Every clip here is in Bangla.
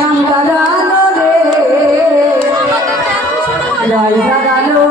শ্যাম দাঁড়াল রে। রায় দাঁড়াল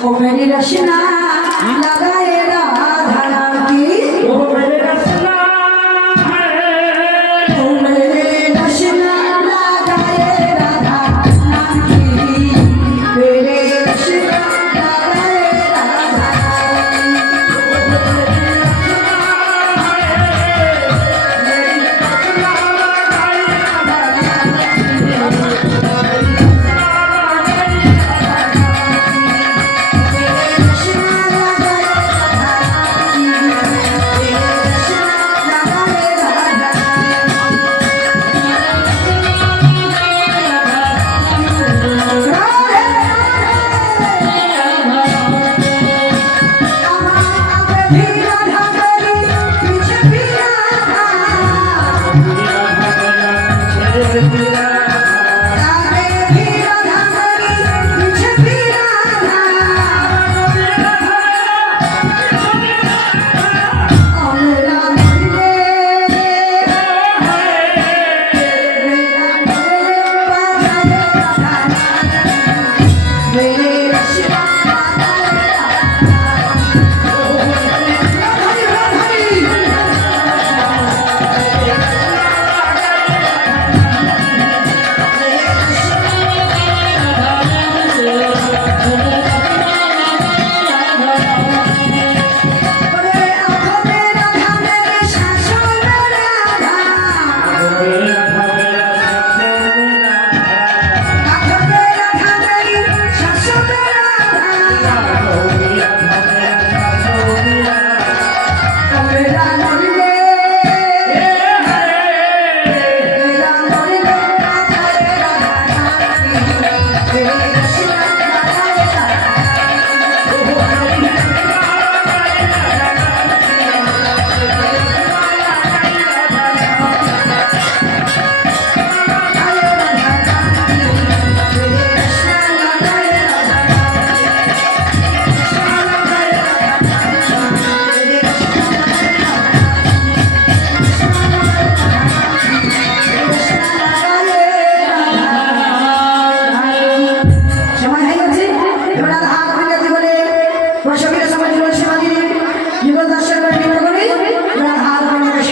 ও ভেরি রসনা লাগা Yeah. you.